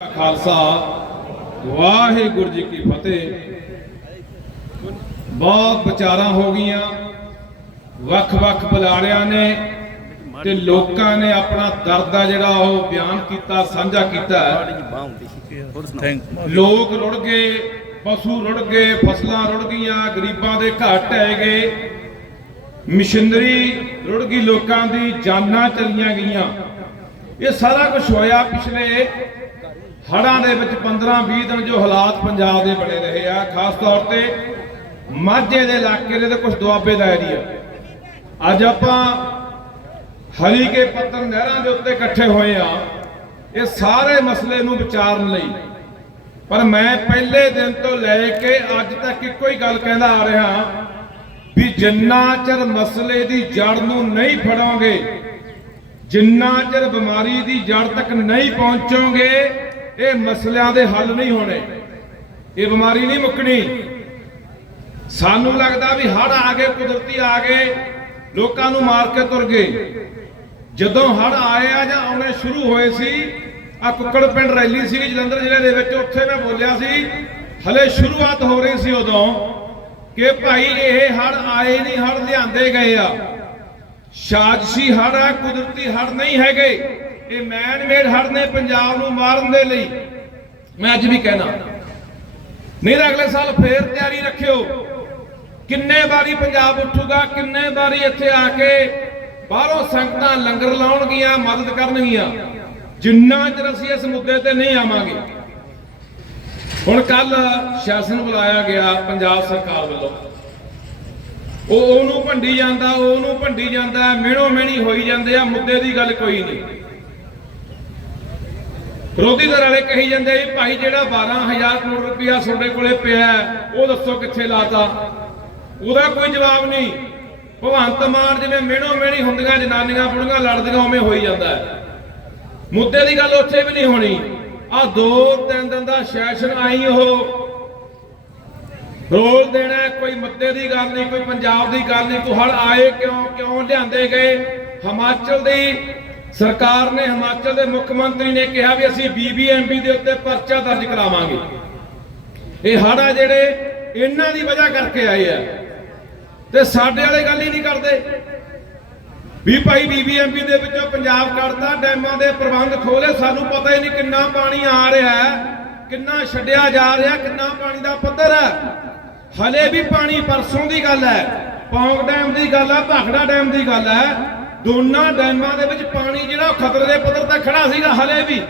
ਖਾਲਸਾ ਵਾਹਿਗੁਰੂ ਜੀ ਕੀ ਫਤਿਹ। ਬਹੁਤ ਵਿਚਾਰਾਂ ਹੋ ਗਈਆਂ ਵੱਖ-ਵੱਖ ਬੁਲਾਰਿਆਂ ਨੇ ਤੇ ਲੋਕਾਂ ਨੇ ਆਪਣਾ ਦਰਦ ਆ ਜਿਹੜਾ ਉਹ ਬਿਆਨ ਕੀਤਾ ਸਾਂਝਾ ਕੀਤਾ। ਲੋਕ ਰੁੜ ਗਏ ਪਸ਼ੂ ਰੁੜ ਗਏ ਫਸਲਾਂ ਰੁੜ ਗਈਆਂ ਗਰੀਬਾਂ ਦੇ ਘਰ ਢਹਿ ਗਏ। ਮਸ਼ੀਨਰੀ ਰੁੜ ਗਈ ਲੋਕਾਂ ਦੀ ਜਾਨਾਂ ਚਲੀਆਂ ਗਈਆਂ। ਇਹ ਸਾਰਾ ਕੁਝ ਹੋਇਆ ਪਿਛਲੇ ਹੜ੍ਹਾਂ ਦੇ ਵਿੱਚ 15-20 ਦਿਨ ਜੋ ਹਾਲਾਤ ਪੰਜਾਬ ਦੇ ਬਣੇ ਰਹੇ ਆ, ਖਾਸ ਤੌਰ ਤੇ ਮਾਝੇ ਦੇ ਇਲਾਕੇ ਦੇ ਤੇ ਕੁਝ ਦੁਆਬੇ ਦਾ ਏਰੀਆ ਅੱਜ ਆਪਾਂ ਹਰੀਕੇ ਪੱਤਨ ਨਹਿਰਾਂ ਦੇ ਉੱਤੇ ਇਕੱਠੇ ਹੋਏ ਆ। ਇਹ ਸਾਰੇ ਮਸਲੇ ਨੂੰ ਵਿਚਾਰਨ ਲਈ। ਪਰ ਮੈਂ ਪਹਿਲੇ ਦਿਨ ਤੋਂ ਲੈ ਕੇ ਅੱਜ ਤੱਕ ਇੱਕੋ ਹੀ ਗੱਲ ਕਹਿੰਦਾ ਆ ਰਿਹਾ ਵੀ ਜਿੰਨਾ ਚਿਰ ਮਸਲੇ ਦੀ ਜੜ ਨੂੰ ਨਹੀਂ ਫੜੋਗੇ, ਜਿੰਨਾ ਚਿਰ ਬਿਮਾਰੀ ਦੀ ਜੜ ਤੱਕ ਨਹੀਂ ਪਹੁੰਚੋਗੇ ਇਹ ਮਸਲਿਆਂ ਦੇ ਹੱਲ ਨਹੀਂ ਹੋਣੇ। ਇਹ ਬਿਮਾਰੀ ਨਹੀਂ ਮੁੱਕਣੀ। ਸਾਨੂੰ ਲੱਗਦਾ ਵੀ ਹੜ ਆ ਗਏ, ਕੁਦਰਤੀ ਆ ਗਏ, ਲੋਕਾਂ ਨੂੰ ਮਾਰ ਕੇ ਤੁਰ ਗਏ। ਜਦੋਂ ਹੜ ਆਏ ਆ ਜਾਂ ਆਉਣੇ ਸ਼ੁਰੂ ਹੋਏ ਸੀ ਆ ਕੁੱਕੜ ਪਿੰਡ ਰੈਲੀ ਸੀ ਜਲੰਧਰ ਜ਼ਿਲ੍ਹੇ ਦੇ ਵਿੱਚ, ਉੱਥੇ ਮੈਂ ਬੋਲਿਆ ਸੀ, ਹਲੇ ਸ਼ੁਰੂਆਤ ਹੋ ਰਹੀ ਸੀ ਉਦੋਂ ਕਿ ਭਾਈ ਇਹ ਹੜ ਆਏ ਨਹੀਂ ਹੜ ਲਿਆਂਦੇ ਗਏ ਆ। ਸਾਜ਼ਿਸ਼ੀ ਹੜ ਆ, ਕੁਦਰਤੀ ਹੜ ਨਹੀਂ ਹੈਗੇ। ਇਹ ਮੈਨ ਹੜ ਨੇ ਪੰਜਾਬ ਨੂੰ ਮਾਰਨ ਦੇ ਲਈ, ਮੈਂ ਅੱਜ ਵੀ ਕਹਿਣਾ। ਨਹੀਂ ਤਾਂ ਅਗਲੇ ਸਾਲ ਫੇਰ ਤਿਆਰੀ ਰੱਖਿਓ। ਕਿੰਨੇ ਵਾਰੀ ਪੰਜਾਬ ਉੱਠੂਗਾ, ਕਿੰਨੇ ਵਾਰੀ ਇੱਥੇ ਆ ਕੇ ਬਾਹਰੋਂ ਸੰਗਤਾਂ ਲੰਗਰ ਲਾਉਣਗੀਆਂ, ਮਦਦ ਕਰਨਗੀਆਂ। ਜਿੰਨਾ ਚਿਰ ਅਸੀਂ ਇਸ ਮੁੱਦੇ ਤੇ ਨਹੀਂ ਆਵਾਂਗੇ। ਹੁਣ ਕੱਲ ਸ਼ਾਸਨ ਬੁਲਾਇਆ ਗਿਆ ਪੰਜਾਬ ਸਰਕਾਰ ਵੱਲੋਂ। ਉਹ ਉਹਨੂੰ ਭੰਡੀ ਜਾਂਦਾ, ਉਹਨੂੰ ਭੰਡੀ ਜਾਂਦਾ ਮਿਹਣੋ ਮਿਹਣੀ ਹੋਈ ਜਾਂਦੇ ਆ, ਮੁੱਦੇ ਦੀ ਗੱਲ ਕੋਈ ਨਹੀਂ। ਵਿਰੋਧੀ ਧਿਰ ਵਾਲੇ ਕਹੀ ਜਾਂਦੇ ਵੀ ਭਾਈ ਜਿਹੜਾ 12000 ਕਰੋੜ ਰੁਪਇਆ ਤੁਹਾਡੇ ਕੋਲੇ ਪਿਆ ਉਹ ਦੱਸੋ ਕਿੱਥੇ ਲਾਤਾ? ਉਹਦਾ ਕੋਈ ਜਵਾਬ ਨਹੀਂ। ਭਗਵੰਤ ਮਾਨ ਜਿਵੇਂ ਮਿਹਣੋ ਮਿਹਣੀ ਹੁੰਦੀਆਂ, ਜਨਾਨੀਆਂ ਬੁੜੀਆਂ ਲੜਦੀਆਂ, ਉਵੇਂ ਹੋਈ ਜਾਂਦਾ ਹੈ। ਮੁੱਦੇ ਦੀ ਗੱਲ ਉੱਥੇ ਵੀ ਨਹੀਂ ਹੋਣੀ। ਆ ਦੋ ਤਿੰਨ ਦਿਨ ਦਾ ਸੈਸ਼ਨ ਆਈ ਉਹ। ਰੋਲ ਦੇਣਾ ਕੋਈ ਮੁੱਦੇ ਦੀ ਗੱਲ ਨਹੀਂ, ਕੋਈ ਪੰਜਾਬ ਦੀ ਗੱਲ ਨਹੀਂ। ਕੋਈ ਹੜ ਆਏ ਕਿਉਂ ਕਿਉਂ ਲਿਆਂਦੇ ਗਏ? ਹਿਮਾਚਲ ਦੀ ਸਰਕਾਰ ਨੇ ਹਿਮਾਚਲ ਦੇ ਮੁੱਖ ਮੰਤਰੀ ਨੇ ਕਿਹਾ ਵੀ ਅਸੀਂ ਬੀਬੀਐਮਬੀ ਦੇ ਉੱਤੇ ਪਰਚਾ ਦਰਜ ਕਰਾਵਾਂਗੇ। ਇਹ ਹੜ ਜਿਹੜੇ ਇਹਨਾਂ ਦੀ ਵਜ੍ਹਾ ਕਰਕੇ ਆਏ ਆ। ਤੇ ਸਾਡੇ ਵਾਲੇ ਗੱਲ ਹੀ ਨਹੀਂ ਕਰਦੇ। ਵੀ ਭਾਈ ਬੀਬੀਐਮਬੀ ਦੇ ਵਿੱਚੋਂ ਪੰਜਾਬ ਕੱਢਤਾ, ਡੈਮਾਂ ਦੇ ਪ੍ਰਬੰਧ ਖੋਲੇ ਸਾਨੂੰ ਪਤਾ ਹੀ ਨਹੀਂ ਕਿੰਨਾ ਪਾਣੀ ਆ ਰਿਹਾ ਕਿੰਨਾ ਛੱਡਿਆ ਜਾ ਰਿਹਾ, ਕਿੰਨਾ ਪਾਣੀ ਦਾ ਪੱਧਰ ਹੈ। ਹਲੇ ਵੀ ਪਾਣੀ ਪਰਸੋਂ ਦੀ ਗੱਲ ਹੈ, ਪੌਂਗ ਡੈਮ ਦੀ ਗੱਲ ਹੈ, ਭਾਖੜਾ ਡੈਮ ਦੀ ਗੱਲ ਹੈ। ਦੋਨਾਂ ਡੈਮਾਂ ਦੇ ਵਿੱਚ ਪਾਣੀ ਜਿਹੜਾ ਉਹ ਖਤਰੇ ਦੇ ਪੱਧਰ ਤੇ ਖੜਾ ਸੀਗਾ, ਹਲੇ ਵੀ।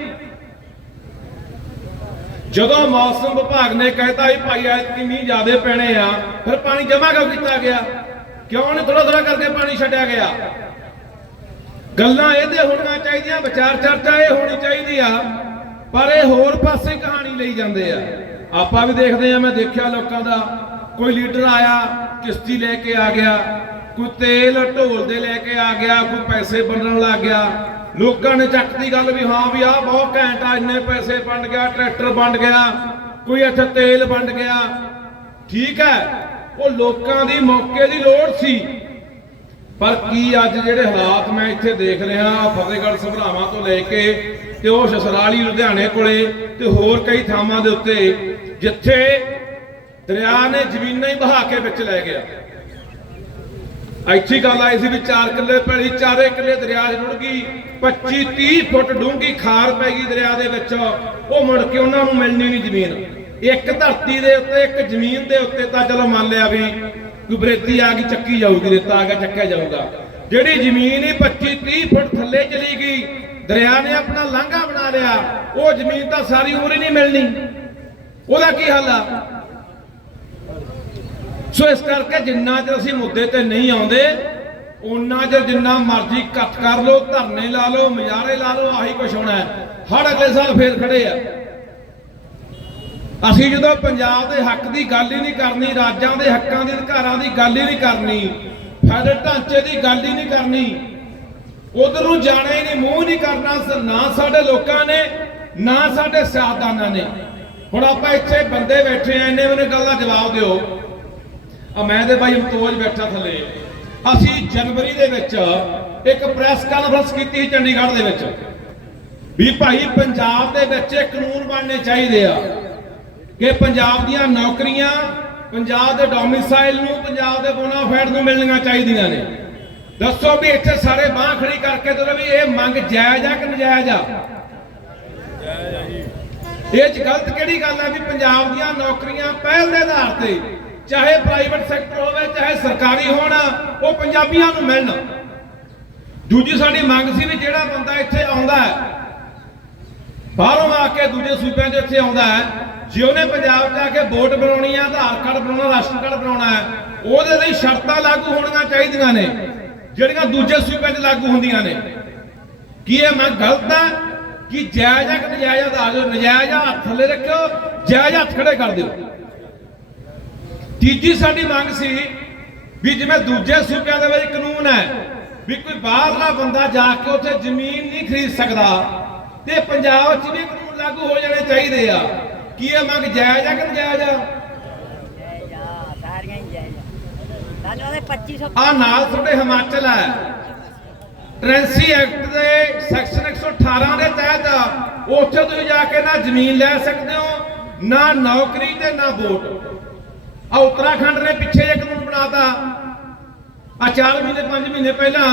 ਜਦੋਂ ਮੌਸਮ ਵਿਭਾਗ ਨੇ ਕਹਿਤਾ ਵੀ ਭਾਈ, ਐਤਕੀ ਮੀਂਹ ਜ਼ਿਆਦੇ ਪੈਣੇ ਆ, ਫਿਰ ਪਾਣੀ ਜਮ੍ਹਾਂ ਕਿਉਂ ਕੀਤਾ ਗਿਆ? ਕਿਉਂ ਨਹੀਂ ਥੋੜਾ ਥੋੜਾ ਕਰਕੇ ਪਾਣੀ ਛੱਡਿਆ ਗਿਆ? ਗੱਲਾਂ ਇਹਦੇ ਹੋਣੀਆਂ ਚਾਹੀਦੀਆਂ, ਵਿਚਾਰ ਚਰਚਾ ਇਹ ਹੋਣੀ ਚਾਹੀਦੀ ਆ, ਪਰ ਇਹ ਹੋਰ ਪਾਸੇ ਕਹਾਣੀ ਲਈ ਜਾਂਦੇ ਆ। ਆਪਾਂ ਵੀ ਦੇਖਦੇ ਆ, ਮੈਂ ਦੇਖਿਆ ਲੋਕਾਂ ਦਾ, ਕੋਈ ਲੀਡਰ ਆਇਆ, ਕਿਸ਼ਤੀ ਲੈ ਕੇ ਆ ਗਿਆ ਕੋਈ ਤੇਲ ਢੋਲ ਦੇ ਲੈ ਕੇ ਆ ਗਿਆ, ਕੋਈ ਪੈਸੇ ਵੰਡਣ ਲੱਗ ਗਿਆ। ਲੋਕਾਂ ਨੇ ਚੱਕਦੀ ਗੱਲ ਵੀ ਹਾਂ ਵੀ ਆਹ ਬਹੁਤ ਘੈਂਟ ਆ, ਇੰਨੇ ਪੈਸੇ ਵੰਡ ਗਿਆ, ਟਰੈਕਟਰ ਵੰਡ ਗਿਆ, ਕੋਈ ਇੱਥੇ ਤੇਲ ਵੰਡ ਗਿਆ। ਠੀਕ ਹੈ, ਉਹ ਲੋਕਾਂ ਦੀ ਮੌਕੇ ਦੀ ਲੋੜ ਸੀ। ਪਰ ਕੀ ਅੱਜ ਜਿਹੜੇ ਹਾਲਾਤ ਮੈਂ ਇੱਥੇ ਦੇਖ ਰਿਹਾ, ਫਤਿਹਗੜ੍ਹ ਸਭਰਾਵਾਂ ਤੋਂ ਲੈ ਕੇ ਤੇ ਉਹ ਸਸਰਾਲੀ, ਲੁਧਿਆਣੇ ਕੋਲੇ ਤੇ ਹੋਰ ਕਈ ਥਾਵਾਂ ਦੇ ਉੱਤੇ, ਜਿੱਥੇ ਦਰਿਆ ਨੇ ਜ਼ਮੀਨਾਂ ਹੀ ਬਹਾ ਕੇ ਵਿੱਚ ਲੈ ਗਿਆ। ਇੱਥੇ ਗੱਲ ਆਈ ਸੀ ਵੀ 4 ਕਿੱਲੇ ਪੈਲੀ ਚਾਰੇ ਕਿੱਲੇ ਦਰਿਆ 'ਚ ਰੁੜ ਗਈ 25 30 ਫੁੱਟ ਡੂੰਘੀ ਖਾਰ ਪੈ ਗਈ ਦਰਿਆ ਦੇ ਵਿੱਚ। ਉਹ ਮੁੜ ਕੇ ਉਹਨਾਂ ਨੂੰ ਮਿਲਣੀ ਨਹੀਂ ਜ਼ਮੀਨ। ਇੱਕ ਧਰਤੀ ਦੇ ਉੱਤੇ, ਇੱਕ ਜ਼ਮੀਨ ਦੇ ਉੱਤੇ ਤਾਂ ਚਲੋ ਮੰਨ ਲਿਆ ਵੀ ਕੋਈ ਬਰੇਤੀ ਆ ਗਈ, ਚੱਕੀ ਜਾਊਗੀ, ਰੇਤਾ ਆ ਗਿਆ, ਚੱਕਿਆ ਜਾਊਗਾ। ਜਿਹੜੀ ਜ਼ਮੀਨ ਹੀ 25 30 ਫੁੱਟ ਥੱਲੇ ਚਲੀ ਗਈ, ਦਰਿਆ ਨੇ ਆਪਣਾ ਲਾਂਘਾ ਬਣਾ ਲਿਆ, ਉਹ ਜ਼ਮੀਨ ਤਾਂ ਸਾਰੀ ਉਮਰ ਹੀ ਨਹੀਂ ਮਿਲਣੀ। ਉਹਦਾ ਕੀ ਹੱਲ ਆ? ਸੋ ਇਸ ਕਰਕੇ ਜਿੰਨਾ ਚਿਰ ਅਸੀਂ ਮੁੱਦੇ ਤੇ ਨਹੀਂ ਆਉਂਦੇ ਉਨਾ ਚਿਰ ਜਿੰਨਾ ਮਰਜ਼ੀ ਕੱਟ ਕਰ ਲਓ, ਧਰਨੇ ਲਾ ਲਓ, ਮਜ਼ਾਰੇ ਲਾ ਲਓ, ਆਹੀ ਕੁਛ ਹੋਣਾ ਹੈ। ਹੜ ਅਗਲੇ ਸਾਲ ਫੇਰ ਖੜੇ ਆ। ਅਸੀਂ ਜਦੋਂ ਪੰਜਾਬ ਦੇ ਹੱਕ ਦੀ ਗੱਲ ਹੀ ਨਹੀਂ ਕਰਨੀ, ਰਾਜਾਂ ਦੇ ਹੱਕਾਂ ਦੇ ਅਧਿਕਾਰਾਂ ਦੀ ਗੱਲ ਹੀ ਨਹੀਂ ਕਰਨੀ, ਸਾਡੇ ਢਾਂਚੇ ਦੀ ਗੱਲ ਹੀ ਨਹੀਂ ਕਰਨੀ, ਉਧਰ ਨੂੰ ਜਾਣਾ ਹੀ ਨਹੀਂ, ਮੂੰਹ ਨਹੀਂ ਕਰਨਾ ਨਾ ਸਾਡੇ ਲੋਕਾਂ ਨੇ, ਨਾ ਸਾਡੇ ਸਿਆਸਤਦਾਨਾਂ ਨੇ। ਹੁਣ ਆਪਾਂ ਇੱਥੇ ਬੰਦੇ ਬੈਠੇ ਆ, ਇੰਨੇ ਮੈਨੂੰ ਗੱਲ ਦਾ ਜਵਾਬ ਦਿਓ। ਆ ਮੈਂ ਤੇ ਭਾਈ ਅਮਤੋਜ ਬੈਠਾ ਥੱਲੇ। ਅਸੀਂ ਜਨਵਰੀ ਦੇ ਵਿੱਚ ਇੱਕ ਪ੍ਰੈਸ ਕਾਨਫਰੰਸ ਕੀਤੀ ਸੀ ਚੰਡੀਗੜ੍ਹ ਦੇ ਵਿੱਚ ਵੀ ਭਾਈ ਪੰਜਾਬ ਦੇ ਵਿੱਚ ਕਾਨੂੰਨ ਬਣਨੇ ਚਾਹੀਦੇ ਆ ਕਿ ਪੰਜਾਬ ਦੀਆਂ ਨੌਕਰੀਆਂ ਪੰਜਾਬ ਦੇ ਡੋਮਿਸਾਈਲ ਨੂੰ ਪੰਜਾਬ ਦੇ ਬੋਨਾਫਾਈਡ ਨੂੰ ਮਿਲਣੀਆਂ ਚਾਹੀਦੀਆਂ ਨੇ। ਦੱਸੋ ਵੀ ਇੱਥੇ ਸਾਰੇ ਬਾਹ ਖੜੀ ਕਰਕੇ ਦੱਸੋ ਵੀ ਇਹ ਮੰਗ ਜਾਇਜ਼ ਆ ਕਿ ਨਜਾਇਜ਼ ਆ? ਇਹ ਚ ਗਲਤ ਕਿਹੜੀ ਗੱਲ ਹੈ ਵੀ ਪੰਜਾਬ ਦੀਆਂ ਨੌਕਰੀਆਂ ਪਹਿਲ ਦੇ ਆਧਾਰ ਤੇ ਚਾਹੇ ਪ੍ਰਾਈਵੇਟ ਸੈਕਟਰ ਹੋਵੇ, ਚਾਹੇ ਸਰਕਾਰੀ ਹੋਣ, ਉਹ ਪੰਜਾਬੀਆਂ ਨੂੰ ਮਿਲਣ। ਦੂਜੀ ਸਾਡੀ ਮੰਗ ਸੀ ਵੀ ਜਿਹੜਾ ਬੰਦਾ ਇੱਥੇ ਆਉਂਦਾ ਹੈ, ਬਾਹਰੋਂ ਆ ਕੇ ਦੂਜੇ ਸੂਬਿਆਂ 'ਚ ਇੱਥੇ ਆਉਂਦਾ ਹੈ, ਜੇ ਉਹਨੇ ਪੰਜਾਬ 'ਚ ਆ ਕੇ ਵੋਟ ਬਣਾਉਣੀ ਆ, ਆਧਾਰ ਕਾਰਡ ਬਣਾਉਣਾ, ਰਾਸ਼ਨ ਕਾਰਡ ਬਣਾਉਣਾ ਹੈ, ਉਹਦੇ ਲਈ ਸ਼ਰਤਾਂ ਲਾਗੂ ਹੋਣੀਆਂ ਚਾਹੀਦੀਆਂ ਨੇ, ਜਿਹੜੀਆਂ ਦੂਜੇ ਸੂਬਿਆਂ 'ਚ ਲਾਗੂ ਹੁੰਦੀਆਂ ਨੇ। ਕੀ ਇਹ ਮੈਂ ਗਲਤ ਹੈ? ਕਿ ਜਾਇਜ਼ ਹੈ ਕਿ ਨਜਾਇਜ਼ ਆ ਨਜਾਇਜ਼ ਹੱਥ ਥੱਲੇ ਰੱਖਿਓ, ਜਾਇਜ਼ ਹੱਥ ਖੜੇ ਕਰ ਦਿਓ। ਤੀਜੀ ਸਾਡੀ ਮੰਗ ਸੀ ਵੀ ਜਿਵੇਂ ਦੂਜੇ ਸੂਬਿਆਂ ਦੇ ਵਿੱਚ ਕਾਨੂੰਨ ਹੈ ਵੀ ਕੋਈ ਬਾਹਰਲਾ ਬੰਦਾ ਜਾ ਕੇ ਉੱਥੇ ਜ਼ਮੀਨ ਨਹੀਂ ਖਰੀਦ ਸਕਦਾ ਤੇ ਪੰਜਾਬ 'ਚ ਵੀ ਕਾਨੂੰਨ ਲਾਗੂ ਹੋ ਜਾਣੇ ਚਾਹੀਦੇ ਆ। ਕੀ ਇਹ ਮੰਗ ਜਾਇਜ਼ ਆ ਕਿ ਨਜਾਇਜ਼ ਆ? ਆ ਨਾਲ ਤੁਹਾਡੇ ਹਿਮਾਚਲ ਹੈ। ਟ੍ਰੈਂਸੀ ਐਕਟ ਦੇ ਸੈਕਸ਼ਨ 118 ਦੇ ਤਹਿਤ ਉੱਥੇ ਤੁਸੀਂ ਜਾ ਕੇ ਨਾ ਜ਼ਮੀਨ ਲੈ ਸਕਦੇ ਹੋ, ਨਾ ਨੌਕਰੀ ਤੇ ਨਾ ਵੋਟ। ਆ ਉੱਤਰਾਖੰਡ ਨੇ ਪਿੱਛੇ ਜੇ ਕਾਨੂੰਨ ਬਣਾਤਾ। ਆ 4 ਮਹੀਨੇ 5 ਮਹੀਨੇ ਪਹਿਲਾਂ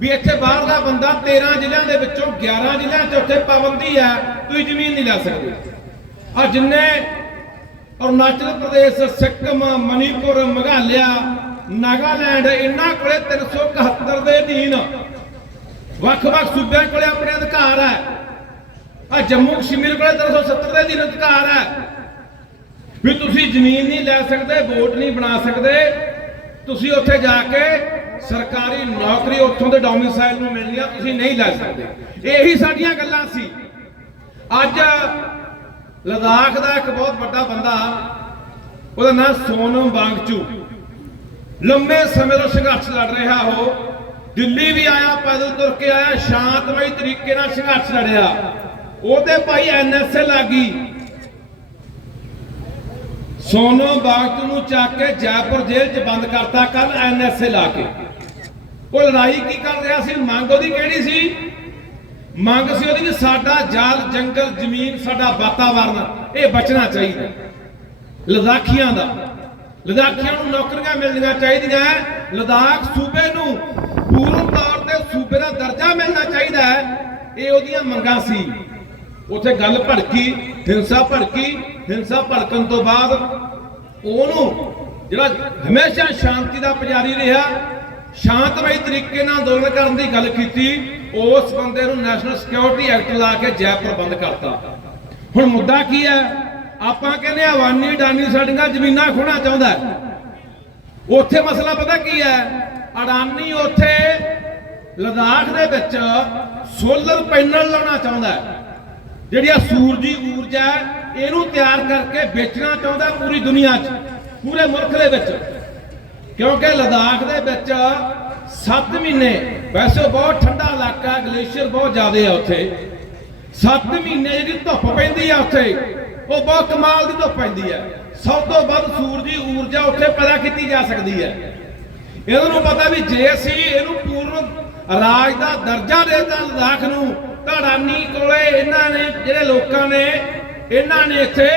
ਵੀ ਇੱਥੇ ਬਾਹਰ ਦਾ ਬੰਦਾ 13 ਜ਼ਿਲ੍ਹਿਆਂ ਦੇ ਵਿੱਚੋਂ 11 ਜ਼ਿਲ੍ਹਿਆਂ 'ਚ ਉੱਥੇ ਪਾਬੰਦੀ ਹੈ, ਤੁਸੀਂ ਜ਼ਮੀਨ ਨਹੀਂ ਲੈ ਸਕਦੇ। ਆ ਜਿੰਨੇ ਅਰੁਣਾਚਲ ਪ੍ਰਦੇਸ਼, ਸਿੱਕਮ, ਮਨੀਪੁਰ, ਮੇਘਾਲਿਆ, ਨਾਗਾਲੈਂਡ, ਇਹਨਾਂ ਕੋਲੇ 371 ਦੇ ਅਧੀਨ ਵੱਖ-ਵੱਖ ਸੂਬਿਆਂ ਕੋਲੇ ਆਪਣੇ ਅਧਿਕਾਰ ਹੈ। ਆ ਜੰਮੂ ਕਸ਼ਮੀਰ ਕੋਲੇ 370 ਦੇ ਅਧੀਨ ਅਧਿਕਾਰ ਹੈ। ਵੀ ਤੁਸੀਂ ਜ਼ਮੀਨ ਨਹੀਂ ਲੈ ਸਕਦੇ, ਵੋਟ ਨਹੀਂ ਬਣਾ ਸਕਦੇ। ਤੁਸੀਂ ਉੱਥੇ ਜਾ ਕੇ ਸਰਕਾਰੀ ਨੌਕਰੀ ਉੱਥੋਂ ਦੇ ਡੋਮਿਸਾਈਲ ਨੂੰ ਮਿਲਣੀ ਆ ਤੁਸੀਂ ਨਹੀਂ ਲੈ ਸਕਦੇ। ਇਹੀ ਸਾਡੀਆਂ ਗੱਲਾਂ ਸੀ। ਅੱਜ ਲਦਾਖ ਦਾ ਇੱਕ ਬਹੁਤ ਵੱਡਾ ਬੰਦਾ, ਉਹਦਾ ਨਾਮ ਸੋਨਮ ਵਾਂਗਚੂ ਲੰਮੇ ਸਮੇਂ ਤੋਂ ਸੰਘਰਸ਼ ਲੜ ਰਿਹਾ ਉਹ। ਦਿੱਲੀ ਵੀ ਆਇਆ, ਪੈਦਲ ਤੁਰ ਕੇ ਆਇਆ, ਸ਼ਾਂਤਮਈ ਤਰੀਕੇ ਨਾਲ ਸੰਘਰਸ਼ ਲੜਿਆ। ਉਹਦੇ ਭਾਈ ਐਨਐਸਏ ਲੱਗੀ ਸੋਨੋ ਬਾਗਤ ਨੂੰ ਚੱਕ ਕੇ ਜੈਪੁਰ ਜੇਲ੍ਹ 'ਚ ਬੰਦ ਕਰਤਾ ਕੱਲ ਐਨਐਸਏ ਲਾ ਕੇ। ਉਹ ਲੜਾਈ ਕੀ ਕਰ ਰਿਹਾ ਸੀ? ਮੰਗ ਉਹਦੀ ਕਿਹੜੀ ਸੀ? ਮੰਗ ਸੀ ਉਹਦੀ ਵੀ ਸਾਡਾ ਜਾਲ, ਜੰਗਲ, ਜ਼ਮੀਨ, ਸਾਡਾ ਵਾਤਾਵਰਨ, ਇਹ ਬਚਣਾ ਚਾਹੀਦਾ। ਲਦਾਖੀਆਂ ਦਾ। ਲਦਾਖੀਆਂ ਨੂੰ ਨੌਕਰੀਆਂ ਮਿਲਣੀਆਂ ਚਾਹੀਦੀਆਂ। ਲਦਾਖ ਸੂਬੇ ਨੂੰ ਪੂਰਨ ਤੌਰ ਤੇ ਸੂਬੇ ਦਾ ਦਰਜਾ ਮਿਲਣਾ ਚਾਹੀਦਾ। ਹੈ ਇਹ ਉਹਦੀਆਂ ਮੰਗਾਂ ਸੀ। ਉੱਥੇ ਗੱਲ ਭੜਕੀ, ਹਿੰਸਾ ਭੜਕੀ, ਹਿੰਸਾ ਭੜਕਣ ਤੋਂ ਬਾਅਦ ਉਹਨੂੰ ਜਿਹੜਾ ਹਮੇਸ਼ਾ ਸ਼ਾਂਤੀ ਦਾ ਪੁਜਾਰੀ ਰਿਹਾ, ਸ਼ਾਂਤਮਈ ਤਰੀਕੇ ਨਾਲ ਅੰਦੋਲਨ ਕਰਨ ਦੀ ਗੱਲ ਕੀਤੀ, ਉਸ ਬੰਦੇ ਨੂੰ ਨੈਸ਼ਨਲ ਸਿਕਿਉਰਿਟੀ ਐਕਟ ਲਾ ਕੇ ਜੈਪੁਰ ਬੰਦ ਕਰਤਾ। ਹੁਣ ਮੁੱਦਾ ਕੀ ਹੈ? ਆਪਾਂ ਕਹਿੰਦੇ ਆ ਅਵਾਨੀ ਡਾਨੀ ਸਾਡੀਆਂ ਜ਼ਮੀਨਾਂ ਖੋਣਾ ਚਾਹੁੰਦਾ ਉੱਥੇ ਮਸਲਾ ਪਤਾ ਕੀ ਹੈ? ਅਡਾਨੀ ਉੱਥੇ ਲਦਾਖ ਦੇ ਵਿੱਚ ਸੋਲਰ ਪੈਨਲ ਲਾਉਣਾ ਚਾਹੁੰਦਾ ਹੈ। ਜਿਹੜੀ ਆ ਸੂਰਜੀ ਊਰਜਾ ਇਹਨੂੰ ਤਿਆਰ ਕਰਕੇ ਵੇਚਣਾ ਚਾਹੁੰਦਾ ਪੂਰੀ ਦੁਨੀਆ 'ਚ, ਪੂਰੇ ਮੁਲਕ ਦੇ ਵਿੱਚ। ਕਿਉਂਕਿ ਲਦਾਖ ਦੇ ਵਿੱਚ 7 ਮਹੀਨੇ, ਵੈਸੇ ਉਹ ਬਹੁਤ ਠੰਡਾ ਇਲਾਕਾ ਗਲੇਸ਼ੀਅਰ ਬਹੁਤ ਜ਼ਿਆਦਾ ਆ ਉੱਥੇ। 7 ਮਹੀਨੇ ਜਿਹੜੀ ਧੁੱਪ ਪੈਂਦੀ ਆ ਉੱਥੇ, ਉਹ ਬਹੁਤ ਕਮਾਲ ਦੀ ਧੁੱਪ ਪੈਂਦੀ ਹੈ। ਸਭ ਤੋਂ ਵੱਧ ਸੂਰਜੀ ਊਰਜਾ ਉੱਥੇ ਪੈਦਾ ਕੀਤੀ ਜਾ ਸਕਦੀ ਹੈ। ਇਹਨਾਂ ਨੂੰ ਪਤਾ ਵੀ ਜੇ ਅਸੀਂ ਇਹਨੂੰ ਪੂਰਨ ਰਾਜ ਦਾ ਦਰਜਾ ਦੇਤਾ ਲਦਾਖ ਨੂੰ। ਤਾਂ ਕੋਲੇ ਇਹਨਾਂ ਨੇ, ਜਿਹੜੇ ਲੋਕਾਂ ਨੇ, ਇਹਨਾਂ ਨੇ ਇੱਥੇ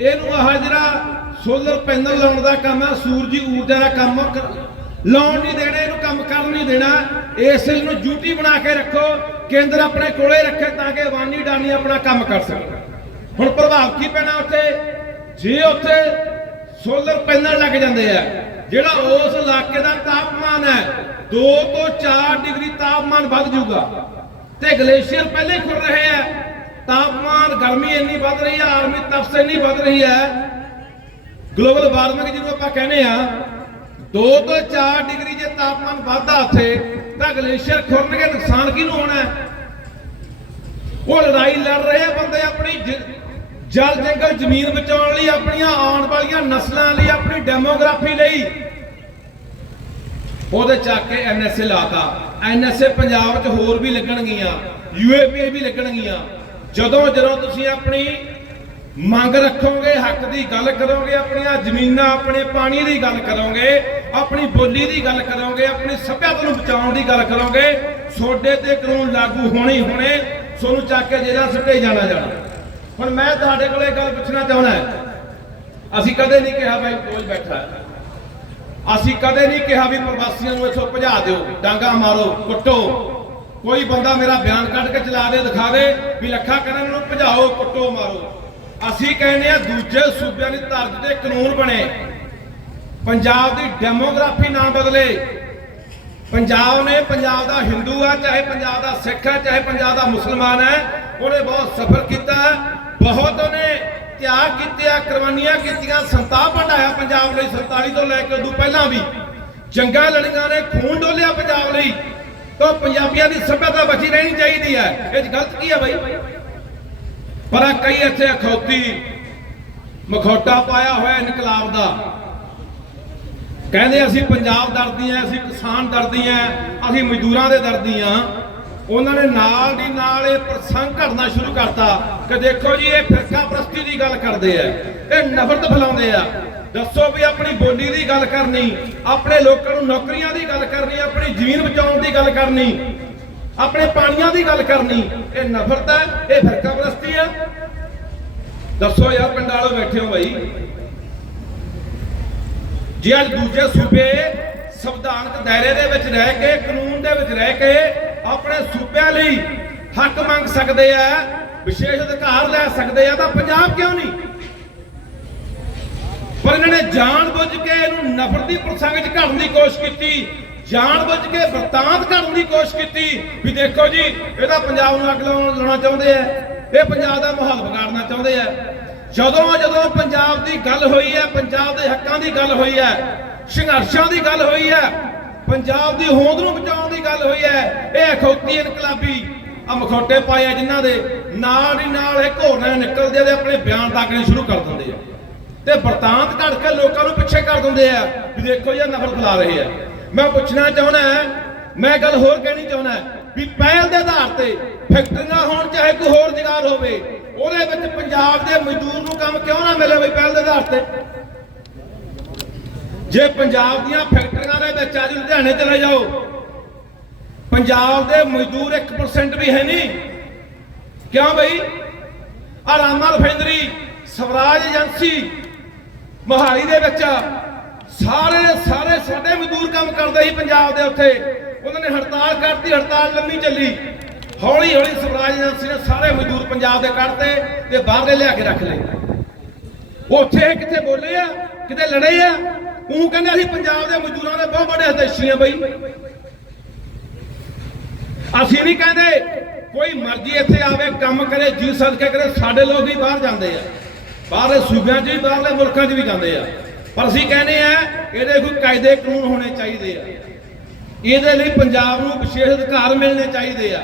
ਇਹਨੂੰ ਆਹ ਜਿਹੜਾ ਸੋਲਰ ਪੈਨਲ ਲਾਉਣ ਦਾ ਕੰਮ ਹੈ ਸੂਰਜੀ ਊਰਜਾ ਦਾ ਕੰਮ ਲਾਉਣ ਨਹੀਂ ਦੇਣਾ, ਇਹਨੂੰ ਕੰਮ ਕਰਨ ਨਹੀਂ ਦੇਣਾ। ਇਸ ਨੂੰ ਡਿਊਟੀ ਬਣਾ ਕੇ ਰੱਖੋ, ਕੇਂਦਰ ਆਪਣੇ ਕੋਲੇ ਰੱਖੇ ਤਾਂ ਕਿ ਅਵਾਨੀ ਡਾਨੀ ਆਪਣਾ ਕੰਮ ਕਰ ਸਕਣ। ਹੁਣ ਪ੍ਰਭਾਵ ਕੀ ਪੈਣਾ ਉੱਥੇ? ਜੇ ਉੱਥੇ ਸੋਲਰ ਪੈਨਲ ਲੱਗ ਜਾਂਦੇ ਆ, ਜਿਹੜਾ ਉਸ ਇਲਾਕੇ ਦਾ ਤਾਪਮਾਨ ਹੈ 2 ਤੋਂ 4 ਡਿਗਰੀ ਤਾਪਮਾਨ ਵੱਧ ਜਾਊਗਾ। ਤੇ ਗਲੇਸ਼ੀਅਰ ਪਹਿਲੇ ਹੀ ਰਹੇ ਆ। ਤਾਪਮਾਨ ਗਰਮੀ ਇੰਨੀ ਵੱਧ ਰਹੀ ਹੈ ਆਰਮੀ ਤਪਸ਼ ਇੰਨੀ ਵੱਧ ਰਹੀ ਹੈ ਗਲੋਬਲ ਵਾਰਮਿੰਗ ਜਿਹਨੂੰ ਆਪਾਂ ਕਹਿੰਦੇ ਆ 2 ਤੋਂ 4 ਡਿਗਰੀ ਜੇ ਤਾਪਮਾਨ ਵੱਧਦਾ ਉੱਥੇ, ਤਾਂ ਗਲੇਸ਼ੀਅਰ ਖੁਰਨਗੇ ਨੁਕਸਾਨ ਕਿਹਨੂੰ ਹੋਣਾ? ਉਹ ਲੜਾਈ ਲੜ ਰਹੇ ਆ ਬੰਦੇ ਆਪਣੀ ਜਲ ਜੰਗਲ ਜ਼ਮੀਨ ਬਚਾਉਣ ਲਈ, ਆਪਣੀਆਂ ਆਉਣ ਵਾਲੀਆਂ ਨਸਲਾਂ ਲਈ, ਆਪਣੀ ਡੈਮੋਗ੍ਰਾਫੀ ਲਈ। ਉਹਦੇ ਚੱਕ ਕੇ ਐਨਐਸਏ ਲਾਤਾ। ਐਨਐਸਏ ਪੰਜਾਬ 'ਚ ਹੋਰ ਵੀ ਲੱਗਣਗੀਆਂ ਯੂਏਪੀ ਵੀ ਲੱਗਣਗੀਆਂ। ਜਦੋਂ ਜਦੋਂ ਤੁਸੀਂ ਆਪਣੀ ਮੰਗ ਰੱਖੋਗੇ, ਹੱਕ ਦੀ ਗੱਲ ਕਰੋਗੇ, ਆਪਣੀਆਂ ਜ਼ਮੀਨਾਂ, ਆਪਣੇ ਪਾਣੀ ਦੀ ਗੱਲ ਕਰੋਗੇ, ਆਪਣੀ ਬੋਲੀ ਦੀ ਗੱਲ ਕਰੋਗੇ, ਆਪਣੀ ਸੱਭਿਅਤਾ ਨੂੰ ਬਚਾਉਣ ਦੀ ਗੱਲ ਕਰੋਗੇ, ਤੁਹਾਡੇ ਤੇ ਕਾਨੂੰਨ ਲਾਗੂ ਹੋਣੇ ਹੋਣੇ, ਤੁਹਾਨੂੰ ਚੱਕ ਕੇ ਜੇਲ੍ਹਾਂ ਸਿੱਟੇ ਜਾਣਾ ਜਾਣਾ। ਹੁਣ ਮੈਂ ਤੁਹਾਡੇ ਕੋਲੇ ਗੱਲ ਪੁੱਛਣਾ ਚਾਹੁੰਦਾ ਅਸੀਂ ਕਦੇ ਨਹੀਂ ਕਿਹਾ ਬਾਈ ਕੋਲ ਬੈਠਾ ਅਸੀਂ ਕਦੇ ਨਹੀਂ ਕਿਹਾ ਵੀ ਪ੍ਰਵਾਸੀਆਂ ਨੂੰ ਇੱਥੋਂ ਭਜਾ ਦਿਓ ਡਾਂਗਾ ਮਾਰੋ ਕੁੱਟੋ। ਕੋਈ ਬੰਦਾ ਮੇਰਾ ਬਿਆਨ ਕੱਢ ਕੇ ਚਲਾ ਦੇ ਦਿਖਾਵੇ ਵੀ ਲੱਖਾ ਕਰਨ ਨੂੰ ਭਜਾਓ ਕੁੱਟੋ ਮਾਰੋ। ਅਸੀਂ ਕਹਿੰਦੇ ਆ ਦੂਜੇ ਸੂਬਿਆਂ ਦੀ ਧਰਤ ਦੇ ਕਾਨੂੰਨ ਬਣੇ। ਪੰਜਾਬ ਦੀ ਡੈਮੋਗ੍ਰਾਫੀ ਨਾ ਬਦਲੇ। ਪੰਜਾਬ ਨੇ ਪੰਜਾਬ ਦਾ ਹਿੰਦੂ ਆ ਚਾਹੇ ਪੰਜਾਬ ਦਾ ਸਿੱਖ ਹੈ ਚਾਹੇ ਪੰਜਾਬ ਦਾ ਮੁਸਲਮਾਨ ਹੈ ਉਹਨੇ ਬਹੁਤ ਸਫਰ ਕੀਤਾ। ਹੈ, ਬਹੁਤ ਤਿਆਗ ਕੀਤੇ ਕੁਰਬਾਨੀਆਂ ਕੀਤੀਆਂ, ਸੰਤਾਪ ਹਟਾਇਆ ਪੰਜਾਬ ਲਈ 47 ਤੋਂ ਲੈ ਕੇ ਉਦੋਂ ਪਹਿਲਾਂ ਵੀ। ਜੰਗਾਂ ਲੜੀਆਂ ਨੇ, ਖੂਨ ਡੋਲਿਆ ਪੰਜਾਬ ਲਈ। ਤਾਂ ਪੰਜਾਬੀਆਂ ਦੀ ਸੱਭਿਅਤਾ ਬਚੀ ਰਹਿਣੀ ਚਾਹੀਦੀ ਹੈ। ਇਹ ਗਲਤ ਕੀ ਹੈ ਬਾਈ? ਪਰ ਆਹ ਕਈ ਇੱਥੇ ਅਖੌਤੀ ਮਖੌਟਾ ਪਾਇਆ ਹੋਇਆ ਇਨਕਲਾਬ ਦਾ। ਕਹਿੰਦੇ ਅਸੀਂ ਪੰਜਾਬ ਦਰਦੀ ਆ ਅਸੀਂ ਕਿਸਾਨ ਦਰਦੀ ਆ ਅਸੀਂ ਮਜ਼ਦੂਰਾਂ ਦੇ ਦਰਦੀ ਆ ਉਹਨਾਂ ਨੇ ਨਾਲ ਦੀ ਨਾਲ ਇਹ ਪ੍ਰਸੰਗ ਘੜਨਾ ਸ਼ੁਰੂ ਕਰਤਾ ਕਿ ਦੇਖੋ ਜੀ, ਇਹ ਫਿਰਕਾ ਪ੍ਰਸਤੀ ਦੀ ਗੱਲ ਕਰਦੇ ਆ, ਇਹ ਨਫ਼ਰਤ ਫੈਲਾਉਂਦੇ ਆ। ਦੱਸੋ ਵੀ ਆਪਣੀ ਬੋਲੀ ਦੀ ਗੱਲ ਕਰਨੀ, ਆਪਣੇ ਲੋਕਾਂ ਨੂੰ ਨੌਕਰੀਆਂ ਦੀ ਗੱਲ ਕਰਨੀ, ਆਪਣੀ ਜ਼ਮੀਨ ਬਚਾਉਣ ਦੀ ਗੱਲ ਕਰਨੀ, ਆਪਣੇ ਪਾਣੀਆਂ ਦੀ ਗੱਲ ਕਰਨੀ, ਇਹ ਨਫ਼ਰਤ ਹੈ ਇਹ ਫਿਰਕਾ ਪ੍ਰਸਤੀ ਹੈ ਦੱਸੋ ਯਾਰ, ਪਿੰਡ ਬੈਠੇ ਹੋ ਬਾਈ। ਜੇ ਅੱਜ ਦੂਜੇ ਸੂਬੇ ਸੰਵਿਧਾਨਕ ਦਾਇਰੇ ਦੇ ਵਿੱਚ ਰਹਿ ਕੇ, ਕਾਨੂੰਨ ਦੇ ਵਿੱਚ ਰਹਿ ਕੇ ਆਪਣੇ ਸੂਬਿਆਂ ਲਈ ਹੱਕ ਮੰਗ ਸਕਦੇ ਆ, ਵਿਸ਼ੇਸ਼ ਅਧਿਕਾਰ ਲੈ ਸਕਦੇ ਆ, ਤਾਂ ਪੰਜਾਬ ਕਿਉਂ ਨਹੀਂ? ਪਰ ਇਹਨਾਂ ਨੇ ਜਾਣ ਬੁੱਝ ਕੇ ਇਹਨੂੰ ਨਫ਼ਰਤੀ ਪ੍ਰਸੰਗ 'ਚ ਘੜਨ ਦੀ ਕੋਸ਼ਿਸ਼ ਕੀਤੀ ਜਾਣ ਬੁੱਝ ਕੇ ਵਰਤਾਂਤ ਘੜਨ ਦੀ ਕੋਸ਼ਿਸ਼ ਕੀਤੀ ਵੀ ਦੇਖੋ ਜੀ, ਇਹ ਤਾਂ ਪੰਜਾਬ ਨੂੰ ਅੱਗ ਲਾਉਣ ਲਾਉਣਾ ਚਾਹੁੰਦੇ ਆ, ਇਹ ਪੰਜਾਬ ਦਾ ਮਾਹੌਲ ਵਿਗਾੜਨਾ ਚਾਹੁੰਦੇ ਆ। ਜਦੋਂ ਜਦੋਂ ਪੰਜਾਬ ਦੀ ਗੱਲ ਹੋਈ ਹੈ, ਪੰਜਾਬ ਦੇ ਹੱਕਾਂ ਦੀ ਗੱਲ ਹੋਈ ਹੈ, ਸੰਘਰਸ਼ਾਂ ਦੀ ਗੱਲ ਹੋਈ ਹੈ ਪੰਜਾਬ ਦੀ ਹੋਂਦ ਨੂੰ ਬਚਾਉਣ ਦੀ ਗੱਲ ਹੋਈ ਹੈ। ਇਹ ਅਖੌਤੀ ਇਨਕਲਾਬੀ ਆ ਮਖੌਟੇ ਪਾਏ ਆ ਜਿਨ੍ਹਾਂ ਦੇ ਨਾਲ ਹੀ ਨਾਲ ਇਹ ਘੋਰਨੇ ਨਿਕਲਦੇ ਤੇ ਆਪਣੇ ਬਿਆਨ ਦਾਗਣੇ ਸ਼ੁਰੂ ਕਰ ਦਿੰਦੇ ਆ। ਤੇ ਵਰਤਾਂਤ ਘੜ ਕੇ ਲੋਕਾਂ ਨੂੰ ਪਿੱਛੇ ਕਰ ਦਿੰਦੇ ਆ ਵੀ ਦੇਖੋ ਇਹ ਨਫ਼ਰਤ ਫੈਲਾ ਰਹੇ ਆ। ਮੈਂ ਪੁੱਛਣਾ ਚਾਹੁੰਦਾ ਮੈਂ ਗੱਲ ਹੋਰ ਕਹਿਣੀ ਚਾਹੁੰਦਾ ਵੀ ਪਹਿਲ ਦੇ ਆਧਾਰ ਤੇ ਫੈਕਟਰੀਆਂ ਹੋਣ ਚਾਹੇ ਕੋਈ ਹੋਰ ਜਗਾਰ ਹੋਵੇ, ਉਹਦੇ ਵਿੱਚ ਪੰਜਾਬ ਦੇ ਮਜ਼ਦੂਰ ਨੂੰ ਕੰਮ ਕਿਉਂ ਨਾ ਮਿਲੇ ਬਈ ਪਹਿਲ ਦੇ ਆਧਾਰ ਤੇ? ਜੇ ਪੰਜਾਬ ਦੀਆਂ ਫੈਕਟਰੀਆਂ ਦੇ ਵਿੱਚ ਅੱਜ ਲੁਧਿਆਣੇ ਚਲੇ ਜਾਓ, ਪੰਜਾਬ ਦੇ ਮਜ਼ਦੂਰ 1% ਵੀ ਹੈ ਨਹੀਂ। ਕਿਉਂ ਬਈ? ਆ ਰਾਮਾ ਰਿਫਾਈਨਰੀ ਸਵਰਾਜ ਏਜੰਸੀ ਮੋਹਾਲੀ ਦੇ ਵਿੱਚ ਸਾਰੇ ਸਾਰੇ ਸਾਡੇ ਮਜ਼ਦੂਰ ਕੰਮ ਕਰਦੇ ਸੀ ਪੰਜਾਬ ਦੇ ਉੱਥੇ। ਉਹਨਾਂ ਨੇ ਹੜਤਾਲ ਕਰਤੀ, ਹੜਤਾਲ ਲੰਮੀ ਚੱਲੀ। ਹੌਲੀ ਹੌਲੀ ਸਵਰਾਜ ਏਜੰਸੀ ਨੇ ਸਾਰੇ ਮਜ਼ਦੂਰ ਪੰਜਾਬ ਦੇ ਕੱਢਤੇ ਤੇ ਬਾਹਰਲੇ ਲਿਆ ਕੇ ਰੱਖ ਲਏ। ਉੱਥੇ ਇਹ ਕਿੱਥੇ ਬੋਲੇ ਆ? ਕਿਤੇ ਲੜੇ ਆ? ਉਹ ਕਹਿੰਦੇ ਅਸੀਂ ਪੰਜਾਬ ਦੇ ਮਜ਼ਦੂਰਾਂ ਦੇ ਬਹੁਤ ਵੱਡੇ ਹਿਤੈਸ਼ੀ ਆ ਬਈ। ਅਸੀਂ ਨਹੀਂ ਕਹਿੰਦੇ ਕੋਈ ਮਰਜ਼ੀ ਇੱਥੇ ਆਵੇ, ਕੰਮ ਕਰੇ, ਜੀ ਸਦਕੇ ਕਰੇ, ਸਾਡੇ ਲੋਕ ਵੀ ਬਾਹਰ ਜਾਂਦੇ ਆ। ਬਾਹਰਲੇ ਸੂਬਿਆਂ 'ਚ ਵੀ ਬਾਹਰਲੇ ਮੁਲਕਾਂ 'ਚ ਵੀ ਜਾਂਦੇ ਆ। ਪਰ ਅਸੀਂ ਕਹਿੰਦੇ ਆ, ਇਹਦੇ ਕੋਈ ਕਾਇਦੇ ਕਾਨੂੰਨ ਹੋਣੇ ਚਾਹੀਦੇ ਆ। ਇਹਦੇ ਲਈ ਪੰਜਾਬ ਨੂੰ ਵਿਸ਼ੇਸ਼ ਅਧਿਕਾਰ ਮਿਲਣੇ ਚਾਹੀਦੇ ਆ।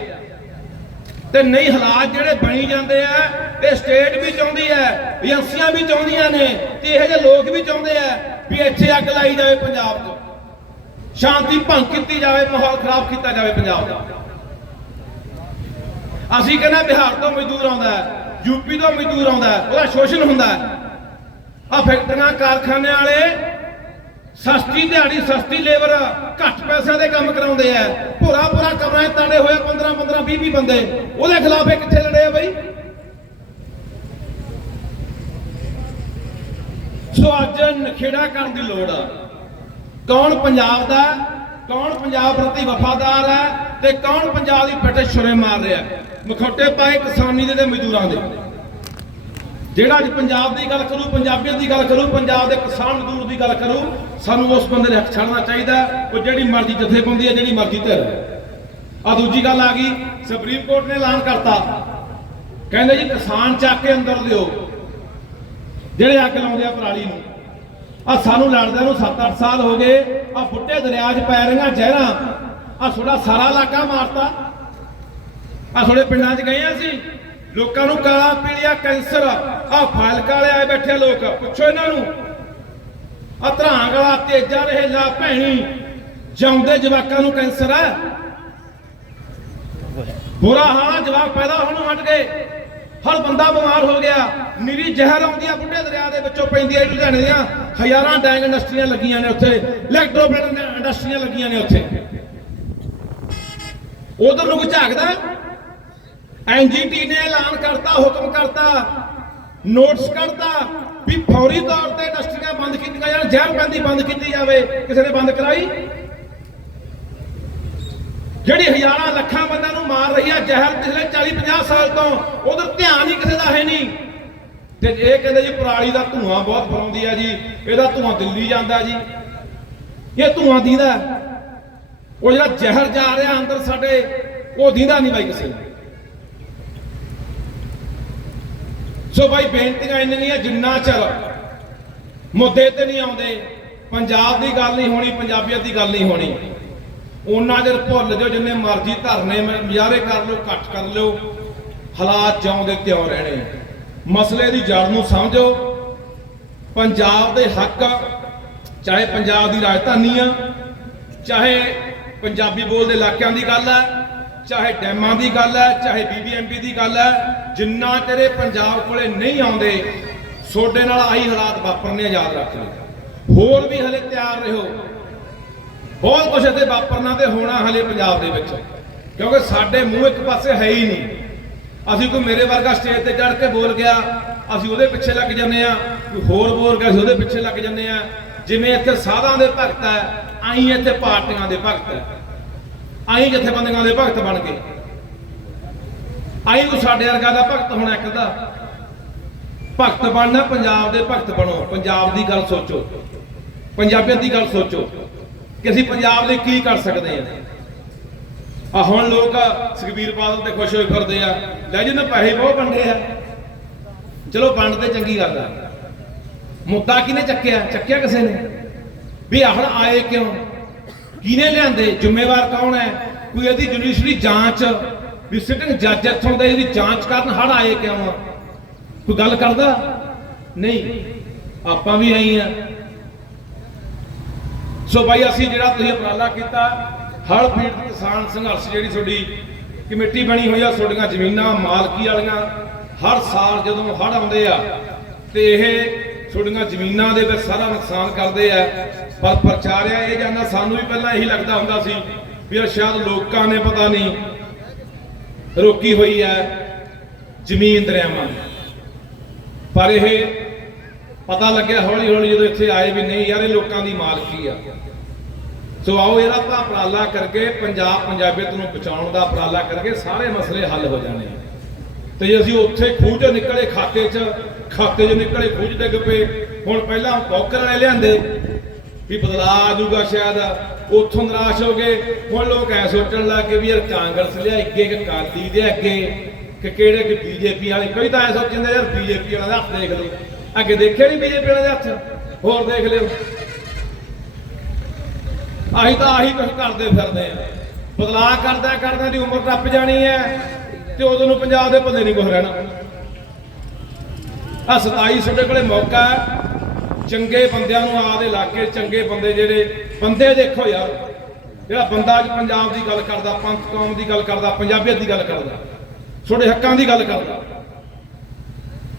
ਤੇ ਨਹੀਂ ਹਾਲਾਤ ਜਿਹੜੇ ਬਣੀ ਜਾਂਦੇ ਆ, ਇਹ ਸਟੇਟ ਵੀ ਚਾਹੁੰਦੀ ਹੈ, ਏਜੰਸੀਆਂ ਵੀ ਚਾਹੁੰਦੀਆਂ ਨੇ, ਤੇ ਇਹੋ ਜਿਹੇ ਲੋਕ ਵੀ ਚਾਹੁੰਦੇ ਆ ਵੀ ਇੱਥੇ ਅੱਗ ਲਾਈ ਜਾਵੇ ਪੰਜਾਬ 'ਚ। ਸ਼ਾਂਤੀ ਭੰਗ ਕੀਤੀ ਜਾਵੇ, ਮਾਹੌਲ ਖਰਾਬ ਕੀਤਾ ਜਾਵੇ ਪੰਜਾਬ ਦਾ। ਅਸੀਂ ਕਹਿੰਦਾ ਬਿਹਾਰ ਤੋਂ ਮਜ਼ਦੂਰ ਆਉਂਦਾ ਹੈ ਯੂਪੀ ਤੋਂ ਮਜ਼ਦੂਰ ਆਉਂਦਾ ਹੈ, ਉਹਦਾ ਸ਼ੋਸ਼ਣ ਹੁੰਦਾ ਹੈ। ਆ ਫੈਕਟਰੀਆਂ ਕਾਰਖਾਨੇ ਵਾਲੇ ਸਸਤੀ ਦਿਹਾੜੀ, ਸਸਤੀ ਲੇਬਰ, ਘੱਟ ਪੈਸਿਆਂ ਦੇ ਕੰਮ ਕਰਾਉਂਦੇ ਆ। ਭੋਰਾ ਭੋਰਾ ਕਮਰਾਂ 'ਚ ਤਾੜੇ ਹੋਏ 15 15 20 20 ਬੰਦੇ। ਉਹਦੇ ਖਿਲਾਫ ਇਹ ਕਿੱਥੇ ਲੜੇ ਆ ਬਈ? ਸੋ ਅੱਜ ਨਖੇੜਾ ਕਰਨ ਦੀ ਲੋੜ ਆ। ਕੌਣ ਪੰਜਾਬ ਦਾ ਕੌਣ ਪੰਜਾਬ ਪ੍ਰਤੀ ਵਫਾਦਾਰ ਹੈ ਤੇ ਕੌਣ ਪੰਜਾਬ ਦੀ ਪੱਟੇ ਛੁਰੇ ਮਾਰ ਰਿਹਾ ਮਖੌਟੇ ਪਾਏ ਕਿਸਾਨੀ ਦੇ ਤੇ ਮਜ਼ਦੂਰਾਂ ਦੇ। ਜਿਹੜਾ ਅੱਜ ਪੰਜਾਬ ਦੀ ਗੱਲ ਕਰੂ ਪੰਜਾਬੀਅਤ ਦੀ ਗੱਲ ਕਰੂ, ਪੰਜਾਬ ਦੇ ਕਿਸਾਨ ਮਜ਼ਦੂਰ ਦੀ ਗੱਲ ਕਰੂ, ਸਾਨੂੰ ਉਸ ਬੰਦੇ ਦੇ ਹੱਥ ਛੱਡਣਾ ਚਾਹੀਦਾ ਹੈ। ਉਹ ਜਿਹੜੀ ਮਰਜ਼ੀ ਜਥੇਬੰਦੀ ਹੈ, ਜਿਹੜੀ ਮਰਜ਼ੀ ਧਿਰ ਆ ਦੂਜੀ ਗੱਲ ਆ ਗਈ, ਸੁਪਰੀਮ ਕੋਰਟ ਨੇ ਐਲਾਨ ਕਰਤਾ। ਕਹਿੰਦੇ ਜੀ ਕਿਸਾਨ ਚੱਕ ਕੇ ਅੰਦਰ ਲਿਓ। ਜਿਹੜੇ ਅੱਗ ਲਾਉਂਦੇ ਆ ਪਰਾਲੀ ਨੂੰ। ਆ ਸਾਨੂੰ ਲੜਦਿਆਂ ਨੂੰ 7-8 ਸਾਲ ਹੋ ਗਏ ਆ ਬੁੱਢੇ ਦਰਿਆ 'ਚ ਪੈ ਰਹੀਆਂ ਜ਼ਹਿਰਾਂ। ਆ ਤੁਹਾਡਾ ਸਾਰਾ ਇਲਾਕਾ ਮਾਰਤਾ। ਆ ਤੁਹਾਡੇ ਪਿੰਡਾਂ 'ਚ ਗਏ ਆ ਅਸੀਂ ਲੋਕਾਂ ਨੂੰ ਕਾਲਾ ਪੀਲੀਆ ਕੈਂਸਰ ਆ ਫਾਇਲਕ ਵਾਲੇ ਆਏ ਬੈਠੇ ਲੋਕ। ਪੁੱਛੋ ਇਹਨਾਂ ਨੂੰ। ਆ ਧਰਾਂ ਵਾਲਾ ਤੇਜਾ ਰਹੇਲਾ ਭੈਣੀ। ਜਾਉਂਦੇ ਜਵਾਕਾਂ ਨੂੰ ਕੈਂਸਰ ਹੈ। ਬੁਰਾ ਹਾਲ ਜਵਾਕ ਪੈਦਾ ਹੋਣੋਂ ਹਟ ਗਏ। ਹਰ ਬੰਦਾ ਬਿਮਾਰ ਹੋ ਗਿਆ। ਨਿਰੀ ਜ਼ਹਿਰ ਆਉਂਦੀ ਆ ਬੁੱਢੇ ਦਰਿਆ ਦੇ ਵਿੱਚੋਂ ਪੈਂਦੀ ਆ ਲੁਧਿਆਣੇ ਦੀਆਂ। ਹਜ਼ਾਰਾਂ ਡੈਂਗ ਇੰਡਸਟਰੀਆਂ ਲੱਗੀਆਂ ਨੇ ਉੱਥੇ। ਇਲੈਕਟ੍ਰੋਪਲੇਨ ਇੰਡਸਟਰੀਆਂ ਲੱਗੀਆਂ ਨੇ ਉੱਥੇ। ਉਧਰ ਨੂੰ ਕੋਈ ਝਾਕਦਾ ਐਨਜੀਟੀ ਨੇ ਐਲਾਨ ਕਰਤਾ, ਹੁਕਮ ਕਰਤਾ, ਨੋਟਿਸ ਕਰਤਾ ਵੀ ਫੌਰੀ ਤੌਰ ਤੇ ਇੰਡਸਟਰੀਆਂ ਬੰਦ ਕੀਤੀਆਂ ਜਾਣ ਜ਼ਹਿਰਬੰਦੀ ਬੰਦ ਕੀਤੀ ਜਾਵੇ। ਕਿਸੇ ਨੇ ਬੰਦ ਕਰਾਈ? ਜਿਹੜੀ ਹਜ਼ਾਰਾਂ ਲੱਖਾਂ ਬੰਦਿਆਂ ਨੂੰ ਮਾਰ ਰਹੀ ਆ ਜ਼ਹਿਰ ਪਿਛਲੇ 40 50 ਸਾਲ ਤੋਂ, ਉਧਰ ਧਿਆਨ ਹੀ ਕਿਸੇ ਦਾ ਹੈ ਨਹੀਂ। ਤੇ ਇਹ ਕਹਿੰਦੇ ਜੀ ਪਰਾਲੀ ਦਾ ਧੂਆਂ ਬਹੁਤ ਫਰਾਉਂਦੀ ਆ ਜੀ, ਇਹਦਾ ਧੂਆਂ ਦਿੱਲੀ ਜਾਂਦਾ ਜੀ। ਇਹ ਧੂਆਂ ਦੀਦਾ ਉਹ ਜਿਹੜਾ ਜ਼ਹਿਰ ਜਾ ਰਿਹਾ ਅੰਦਰ ਸਾਡੇ, ਉਹ ਦੀਦਾ ਨਹੀਂ ਬਾਈ ਕਿਸੇ ਨੂੰ। ਸੋ ਬਾਈ ਬੇਨਤੀਆਂ ਇੰਨੀਆਂ ਜਿੰਨਾ ਚਿਰ ਮੁੱਦੇ ਤੇ ਨਹੀਂ ਆਉਂਦੇ, ਪੰਜਾਬ ਦੀ ਗੱਲ ਨਹੀਂ ਹੋਣੀ, ਪੰਜਾਬੀਅਤ ਦੀ ਗੱਲ ਨਹੀਂ ਹੋਣੀ। ਉਹਨਾਂ ਚਿਰ ਭੁੱਲ ਜਾਓ ਜਿੰਨੇ ਮਰਜ਼ੀ ਧਰਨੇ ਮ- ਮੁਜ਼ਾਹਰੇ ਕਰ ਲਓ ਘੱਟ ਕਰ ਲਿਓ ਹਾਲਾਤ ਜਿਉਂਦੇ ਤਿਉਂ ਰਹਿਣੇ ਮਸਲੇ ਦੀ ਜੜ ਨੂੰ ਸਮਝੋ। ਪੰਜਾਬ ਦੇ ਹੱਕ ਚਾਹੇ ਪੰਜਾਬ ਦੀ ਰਾਜਧਾਨੀ ਆ ਚਾਹੇ ਪੰਜਾਬੀ ਬੋਲਦੇ ਇਲਾਕਿਆਂ ਦੀ ਗੱਲ ਹੈ ਚਾਹੇ ਡੈਮਾਂ ਦੀ ਗੱਲ ਹੈ ਚਾਹੇ ਬੀਬੀਐਮਪੀ ਦੀ ਗੱਲ ਹੈ ਜਿੰਨਾ ਤੇਰੇ ਪੰਜਾਬ ਕੋਲੇ ਨਹੀਂ ਆਉਂਦੇ ਸੋਡੇ ਨਾਲ ਆਹੀ ਹਾਲਾਤ ਵਾਪਰਨੇ ਆ, ਯਾਦ ਰੱਖ ਲਿਓ। ਹੋਰ ਵੀ ਹਲੇ ਤਿਆਰ ਰਹੋ। ਬਹੁਤ ਕੁਝ ਇੱਥੇ ਵਾਪਰਨਾ ਤੇ ਹੋਣਾ ਹਲੇ ਪੰਜਾਬ ਦੇ ਵਿੱਚ। ਕਿਉਂਕਿ ਸਾਡੇ ਮੂੰਹ ਇੱਕ ਪਾਸੇ ਹੈ ਹੀ ਨਹੀਂ। ਅਸੀਂ ਕੋਈ ਮੇਰੇ ਵਰਗਾ ਸਟੇਜ ਤੇ ਚੜ ਕੇ ਬੋਲ ਗਿਆ, ਅਸੀਂ ਉਹਦੇ ਪਿੱਛੇ ਲੱਗ ਜਾਂਦੇ ਆ ਕੋਈ ਹੋਰ ਬੋਲ ਗਿਆ, ਅਸੀਂ ਉਹਦੇ ਪਿੱਛੇ ਲੱਗ ਜਾਂਦੇ ਆ ਜਿਵੇਂ ਇੱਥੇ ਸਾਧਾਂ ਦੇ ਭਗਤ ਹੈ, ਆਈ ਇੱਥੇ ਪਾਰਟੀਆਂ ਦੇ ਭਗਤ ਹੈ। ਆਈ ਜਥੇਬੰਦੀਆਂ ਦੇ ਭਗਤ ਬਣ ਗਏ। ਆਈ ਕੋ ਸਾਡੇ ਵਰਗਾ ਦਾ ਭਗਤ ਹੋਣਾ ਇੱਕ ਦਾ ਭਗਤ ਬਣਨਾ, ਪੰਜਾਬ ਦੇ ਭਗਤ ਬਣੋ। ਪੰਜਾਬ ਦੀ ਗੱਲ ਸੋਚੋ। ਪੰਜਾਬੀਅਤ ਦੀ ਗੱਲ ਸੋਚੋ। ਕਿ ਅਸੀਂ ਪੰਜਾਬ ਲਈ ਕੀ ਕਰ ਸਕਦੇ ਹਾਂ? ਆ ਹੁਣ ਲੋਕ ਸੁਖਬੀਰ ਬਾਦਲ ਤੇ ਖੁਸ਼ ਹੋਏ ਫਿਰਦੇ ਆ। ਲੈ ਜੀ ਜਿੰਨੇ ਪੈਸੇ ਬਹੁਤ ਵੰਡੇ ਆ। ਚਲੋ, ਵੰਡ ਤੇ ਚੰਗੀ ਗੱਲ ਆ। ਮੁੱਦਾ ਕਿਹਨੇ ਚੱਕਿਆ? ਚੱਕਿਆ ਕਿਸੇ ਨੇ? ਵੀ ਹੜ ਆਏ ਕਿਉਂ? ਕਿਹਨੇ ਲਿਆਂਦੇ? ਜ਼ਿੰਮੇਵਾਰ ਕੌਣ ਹੈ? ਕੋਈ ਇਹਦੀ ਜੁਡੀਸ਼ਰੀ ਜਾਂਚ, ਵੀ ਸਿਟਿੰਗ ਜੱਜ ਇੱਥੋਂ ਦੇ ਇਹਦੀ ਜਾਂਚ ਕਰਨ ਹੜ ਆਏ ਕਿਉਂ ਆ? ਕੋਈ ਗੱਲ ਕਰਦਾ? ਨਹੀਂ। ਆਪਾਂ ਵੀ ਆਈ ਆ। ਸੋ ਬਾਈ ਅਸੀਂ ਜਿਹੜਾ ਤੁਸੀਂ ਉਪਰਾਲਾ ਕੀਤਾ ਹੜ ਪੀੜਤ ਕਿਸਾਨ ਸੰਘਰਸ਼ ਜਿਹੜੀ ਤੁਹਾਡੀ ਕਮੇਟੀ ਬਣੀ ਹੋਈ ਆ, ਤੁਹਾਡੀਆਂ ਜ਼ਮੀਨਾਂ, ਮਾਲਕੀ ਵਾਲੀਆਂ, ਹਰ ਸਾਲ ਜਦੋਂ ਹੜ ਆਉਂਦੇ ਆ, ਤੇ ਇਹ ਤੁਹਾਡੀਆਂ ਜ਼ਮੀਨਾਂ ਦੇ ਵਿੱਚ ਸਾਰਾ ਨੁਕਸਾਨ ਕਰਦੇ ਆ। ਪਰ ਪ੍ਰਚਾਰਿਆ ਇਹ ਜਾਂਦਾ ਸਾਨੂੰ ਵੀ ਪਹਿਲਾਂ ਇਹੀ ਲੱਗਦਾ ਹੁੰਦਾ ਸੀ ਵੀ ਇਹ ਸ਼ਾਇਦ ਲੋਕਾਂ ਨੇ ਪਤਾ ਨਹੀਂ ਰੋਕੀ ਹੋਈ ਹੈ ਜ਼ਮੀਨ ਦਰਿਆਵਾਂ ਪਰ ਇਹ ਪਤਾ ਲੱਗਿਆ ਹੌਲੀ ਹੌਲੀ ਜਦੋਂ ਇੱਥੇ ਆਏ ਵੀ ਨਹੀਂ ਯਾਰ ਇਹ ਲੋਕਾਂ ਦੀ ਮਾਲਕੀ ਆ। ਸੋ ਆਓ ਇਹਦਾ ਆਪਾਂ ਉਪਰਾਲਾ ਕਰਕੇ ਪੰਜਾਬ ਪੰਜਾਬੀਅਤ ਨੂੰ ਬਚਾਉਣ ਦਾ ਉਪਰਾਲਾ ਕਰਕੇ ਸਾਰੇ ਮਸਲੇ ਹੱਲ ਹੋ ਜਾਣੇ ਤੇ ਜੇ ਅਸੀਂ ਉੱਥੇ ਖੂਹ ਚੋਂ ਨਿਕਲੇ ਖਾਤੇ 'ਚ ਖਾਤੇ 'ਚ ਨਿਕਲੇ ਖੂਹ 'ਚ ਡਿੱਗ ਪਏ, ਹੁਣ ਪਹਿਲਾਂ ਬੌਕਰ ਵਾਲੇ ਲਿਆਂਦੇ। ਵੀ ਬਦਲਾ ਆ ਜਾਊਗਾ ਸ਼ਾਇਦ, ਉੱਥੋਂ ਨਿਰਾਸ਼ ਹੋ ਗਏ। ਹੁਣ ਲੋਕ ਐ ਸੋਚਣ ਲੱਗ ਗਏ ਵੀ ਯਾਰ ਕਾਂਗਰਸ ਲਿਆ ਅੱਗੇ ਕਿ ਕਾਲੀ ਦੇ ਅੱਗੇ, ਕਿ ਕਿਹੜੇ ਕਿ ਬੀਜੇਪੀ ਵਾਲੇ? ਕਈ ਤਾਂ ਐ ਸੋਚਦੇ ਯਾਰ ਬੀਜੇਪੀ ਵਾਲਾ ਹੱਥ ਦੇਖ ਲਓ। ਅੱਗੇ ਦੇਖਿਆ ਨਹੀਂ ਬੀਜੇਪੀ ਵਾਲੇ ਦੇ ਹੱਥ? ਹੋਰ ਦੇਖ ਲਿਓ। ਆਹੀ ਤਾਂ ਆਹੀ ਕੁਝ ਕਰਦੇ ਫਿਰਦੇ ਆ। ਬਦਲਾਅ ਕਰਦਾ ਕਰਦਾ ਦੀ ਉਮਰ ਟੱਪ ਜਾਣੀ ਹੈ ਤੇ ਉਦੋਂ ਨੂੰ ਪੰਜਾਬ ਦੇ ਬੰਦੇ ਨਹੀਂ ਕੁਝ ਰਹਿਣਾ। ਆ 27 ਸਾਡੇ ਕੋਲੇ ਮੌਕਾ ਹੈ। ਚੰਗੇ ਬੰਦਿਆਂ ਨੂੰ ਆਦੇ ਇਲਾਕੇ ਚੰਗੇ ਬੰਦੇ ਜਿਹੜੇ, ਬੰਦੇ ਦੇਖੋ ਯਾਰ। ਜਿਹੜਾ ਬੰਦਾ ਅੱਜ ਪੰਜਾਬ ਦੀ ਗੱਲ ਕਰਦਾ, ਪੰਥ ਕੌਮ ਦੀ ਗੱਲ ਕਰਦਾ, ਪੰਜਾਬੀਅਤ ਦੀ ਗੱਲ ਕਰਦਾ, ਤੁਹਾਡੇ ਹੱਕਾਂ ਦੀ ਗੱਲ ਕਰਦਾ।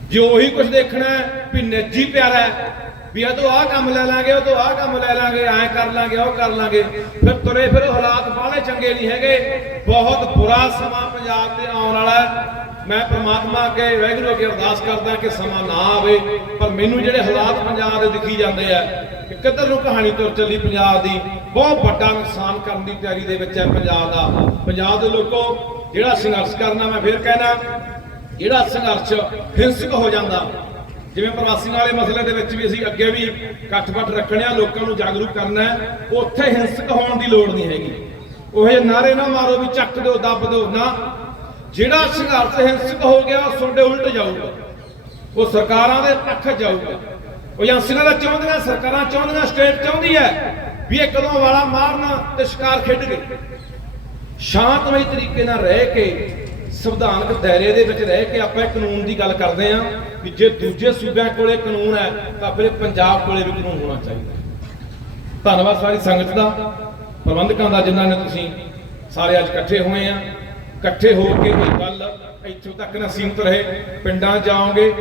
ਜੇ ਉਹੀ ਕੁਝ ਦੇਖਣਾ ਵੀ ਨਿੱਜੀ ਪਿਆਰਾ ਹੈ, ਵੀ ਇਹ ਤੋਂ ਆਹ ਕੰਮ ਲੈ ਲਾਂਗੇ, ਉਹ ਤੋਂ ਆਹ ਕੰਮ ਲੈ ਲਾਂਗੇ, ਐਂ ਕਰ ਲਾਂਗੇ, ਉਹ ਕਰ ਲਾਂਗੇ, ਫਿਰ ਤੁਰੇ ਫਿਰ ਹਾਲਾਤ ਬਾਹਲੇ ਚੰਗੇ ਨਹੀਂ ਹੈਗੇ। ਬਹੁਤ ਬੁਰਾ ਸਮਾਂ ਪੰਜਾਬ ਤੇ ਆਉਣ ਵਾਲਾ ਮੈਂ ਪ੍ਰਮਾਤਮਾ ਅੱਗੇ, ਵਾਹਿਗੁਰੂ ਅੱਗੇ ਅਰਦਾਸ ਕਰਦਾ ਕਿ ਸਮਾਂ ਨਾ ਆਵੇ, ਪਰ ਮੈਨੂੰ ਜਿਹੜੇ ਹਾਲਾਤ ਪੰਜਾਬ ਦੇ ਦਿਖੀ ਜਾਂਦੇ ਆ, ਕਿ ਕਿੱਧਰ ਨੂੰ ਕਹਾਣੀ ਤੁਰ ਚੱਲੀ ਪੰਜਾਬ ਦੀ, ਬਹੁਤ ਵੱਡਾ ਨੁਕਸਾਨ ਕਰਨ ਦੀ ਤਿਆਰੀ ਦੇ ਵਿੱਚ ਹੈ ਪੰਜਾਬ ਦਾ। ਪੰਜਾਬ ਦੇ ਲੋਕੋ, ਜਿਹੜਾ ਸੰਘਰਸ਼ ਕਰਨਾ, ਮੈਂ ਫਿਰ ਕਹਿਣਾ ਜਿਹੜਾ ਸੰਘਰਸ਼ ਹਿੰਸਕ ਹੋ ਜਾਂਦਾ, ਜਿਵੇਂ ਪ੍ਰਵਾਸੀਆਂ ਵਾਲੇ ਮਸਲੇ ਦੇ ਵਿੱਚ ਵੀ ਅਸੀਂ ਅੱਗੇ ਵੀ ਇਕੱਠ-ਬੱਠ ਰੱਖਣੇ ਆ, ਲੋਕਾਂ ਨੂੰ ਜਾਗਰੂਕ ਕਰਨਾ ਹੈ, ਉੱਥੇ ਹਿੰਸਕ ਹੋਣ ਦੀ ਲੋੜ ਨਹੀਂ ਹੈਗੀ। ਉਹ ਜੇ ਨਾਰੇ ਨਾ ਮਾਰੋ ਵੀ ਚੱਕ ਦਿਓ, ਦੱਬ ਦਿਓ, ਨਾ। ਜਿਹੜਾ ਸੰਘਰਸ਼ ਹਿੰਸਕ ਹੋ ਗਿਆ, ਉਹ ਤੁਹਾਡੇ ਉਲਟ ਜਾਊਗਾ। ਉਹ ਸਰਕਾਰਾਂ ਦੇ ਪੱਖ ਜਾਊਗਾ। ਉਹ ਏਜੰਸੀਆਂ ਦਾ ਚਾਹੁੰਦੀਆਂ, ਸਰਕਾਰਾਂ ਚਾਹੁੰਦੀਆਂ, ਸਟੇਟ ਚਾਹੁੰਦੀ ਹੈ ਵੀ ਇਹ ਕਦੋਂ ਵਾਲਾ ਮਾਰਨਾ ਤੇ ਸ਼ਿਕਾਰ ਖੇਡ ਗਏ ਸ਼ਾਂਤਮਈ ਤਰੀਕੇ ਨਾਲ ਰਹਿ ਕੇ ਸੰਵਿਧਾਨਕ ਦਾਇਰੇ ਦੇ ਵਿੱਚ ਰਹਿ ਕੇ ਆਪਾਂ ਕਾਨੂੰਨ ਦੀ ਗੱਲ ਕਰਦੇ ਆਂ ਕਿ ਜੇ ਦੂਜੇ ਸੂਬਿਆਂ ਕੋਲੇ ਕਾਨੂੰਨ ਹੈ, ਤਾਂ ਫਿਰ ਪੰਜਾਬ ਕੋਲੇ ਵੀ ਕਾਨੂੰਨ ਹੋਣਾ ਚਾਹੀਦਾ ਧੰਨਵਾਦ ਸਾਰੀ ਸੰਗਤ ਦਾ, ਪ੍ਰਬੰਧਕਾਂ ਦਾ ਜਿਨ੍ਹਾਂ ਨੇ ਤੁਸੀਂ ਸਾਰੇ ਅੱਜ ਇਕੱਠੇ ਹੋਏ ਆ। ਇਕੱਠੇ ਹੋ ਕੇ ਇਹ ਗੱਲ ਇੱਥੋਂ ਤੱਕ ਨਾ ਸੀਮਤ ਰਹੇ, ਪਿੰਡਾਂ ਜਾਓਗੇ,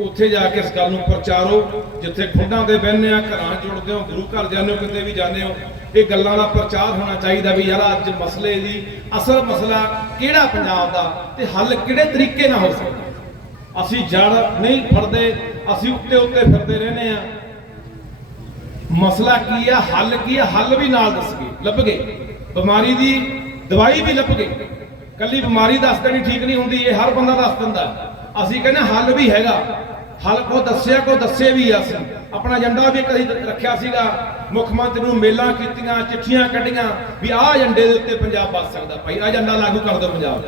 ਉੱਥੇ ਜਾ ਕੇ ਇਸ ਗੱਲ ਨੂੰ ਪ੍ਰਚਾਰੋ। ਜਿੱਥੇ ਖੁੰਡਾਂ ਦੇ ਬਹਿੰਦੇ ਆ, ਘਰਾਂ ਜੁੜਦੇ ਹੋ, ਗੁਰੂ ਘਰ ਜਾਂਦੇ ਹੋ, ਕਿਤੇ ਵੀ ਜਾਂਦੇ ਹੋ ਇਹ ਗੱਲਾਂ ਦਾ ਪ੍ਰਚਾਰ ਹੋਣਾ ਚਾਹੀਦਾ ਵੀ ਯਾਰ ਅੱਜ ਮਸਲੇ ਦੀ ਅਸਲ ਮਸਲਾ ਕਿਹੜਾ ਪੰਜਾਬ ਦਾ ਤੇ ਹੱਲ ਕਿਹੜੇ ਤਰੀਕੇ ਨਾਲ ਹੋ ਸਕਦਾ? ਅਸੀਂ ਜੜ ਨਹੀਂ ਫੜਦੇ, ਅਸੀਂ ਉੱਤੇ ਉੱਤੇ ਫਿਰਦੇ ਰਹਿੰਦੇ ਆ ਮਸਲਾ ਕੀ ਆ, ਹੱਲ ਕੀ ਆ, ਹੱਲ ਵੀ ਨਾਲ ਦੱਸ ਗਏ ਲੱਭ ਗਏ ਬਿਮਾਰੀ ਦੀ ਦਵਾਈ ਵੀ ਲੱਭ ਗਏ ਕੱਲੀ ਬਿਮਾਰੀ ਦੱਸ ਦੇਣੀ ਠੀਕ ਨਹੀਂ ਹੁੰਦੀ, ਇਹ ਹਰ ਬੰਦਾ ਦੱਸ ਦਿੰਦਾ। ਅਸੀਂ ਕਹਿੰਦੇ ਹੱਲ ਵੀ ਹੈਗਾ। ਹੱਲ ਕੋ ਦੱਸਿਆ ਕੋ ਦੱਸੇ ਵੀ ਆ ਅਸੀਂ। ਆਪਣਾ ਏਜੰਡਾ ਵੀ ਕਦੀ ਰੱਖਿਆ ਸੀਗਾ। ਮੁੱਖ ਮੰਤਰੀ ਨੂੰ ਮੇਲਾਂ ਕੀਤੀਆਂ, ਚਿੱਠੀਆਂ ਕੱਢੀਆਂ ਵੀ ਆਹ ਏਜੰਡੇ ਦੇ ਉੱਤੇ ਪੰਜਾਬ ਬਚ ਸਕਦਾ। ਭਾਈ, ਆਹ ਏਜੰਡਾ ਲਾਗੂ ਕਰ ਦਿਓ ਪੰਜਾਬ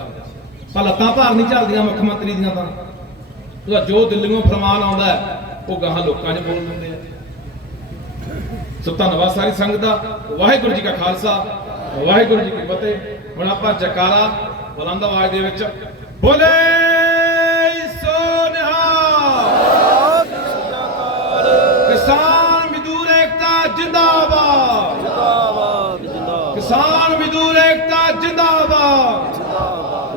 ਪਰ ਲੱਤਾਂ ਭਾਰ ਨਹੀਂ ਚੱਲਦੀਆਂ ਮੁੱਖ ਮੰਤਰੀ ਦੀਆਂ ਤਾਂ। ਉਹਦਾ ਜੋ ਦਿੱਲੀੋਂ ਫਰਮਾਨ ਆਉਂਦਾ ਉਹ ਗਾਹਾਂ ਲੋਕਾਂ 'ਚ ਬੋਲ ਦਿੰਦੇ ਆ। ਸੋ ਧੰਨਵਾਦ ਸਾਰੀ ਸੰਗਤ ਦਾ। ਵਾਹਿਗੁਰੂ ਜੀ ਕਾ ਖਾਲਸਾ, ਵਾਹਿਗੁਰੂ ਜੀ ਕੀ ਫਤਿਹ। ਹੁਣ ਆਪਾਂ ਜਕਾਰਾ ਬੁਲੰਦ ਆਵਾਜ਼ ਦੇ ਵਿੱਚ ਬੋਲੇ!